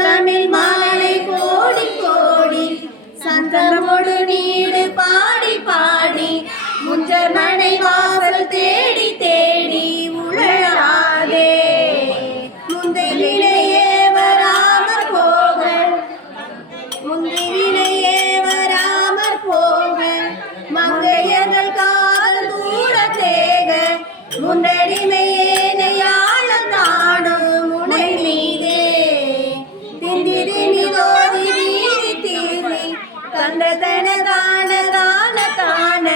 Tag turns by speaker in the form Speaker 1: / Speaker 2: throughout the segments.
Speaker 1: தமிழ் தந்த தன தான. தான தான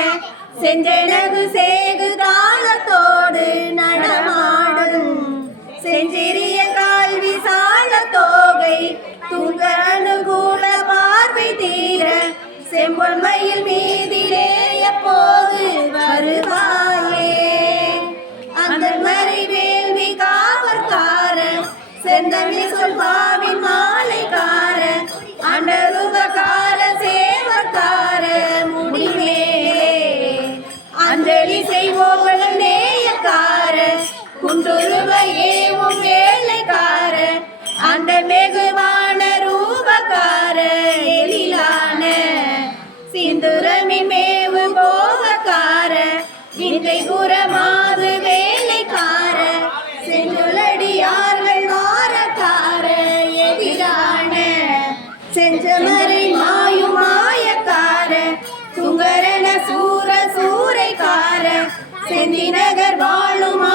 Speaker 1: செஞ்சனகு சேகு தாளத்தோடு நடமாடும். செஞ்சிறிய கால்வி சால தோகை துங்க அனுகூல பார்வை தீர. செம்பொன்மையில் மீதிலே எப்போது வருவாயே? அந்த மறை வேள்வி காவற்கார செந்தமிழ் சொல்வாவின் மா குண்டுருவ ஏவும் வேலைக்கார அந்த வெகுவான ரூபக்கார எழிலான சிந்துரமின் மேவு போகக்கார விந்தை புறமாது வேலைக்கார செஞ்சுளடியார்கள் வாரக்கார எதிரான செஞ்சமரை மாயும் மாயக்கார துங்கரன சூர சூரைக்கார செந்தி நகர் வாழுமா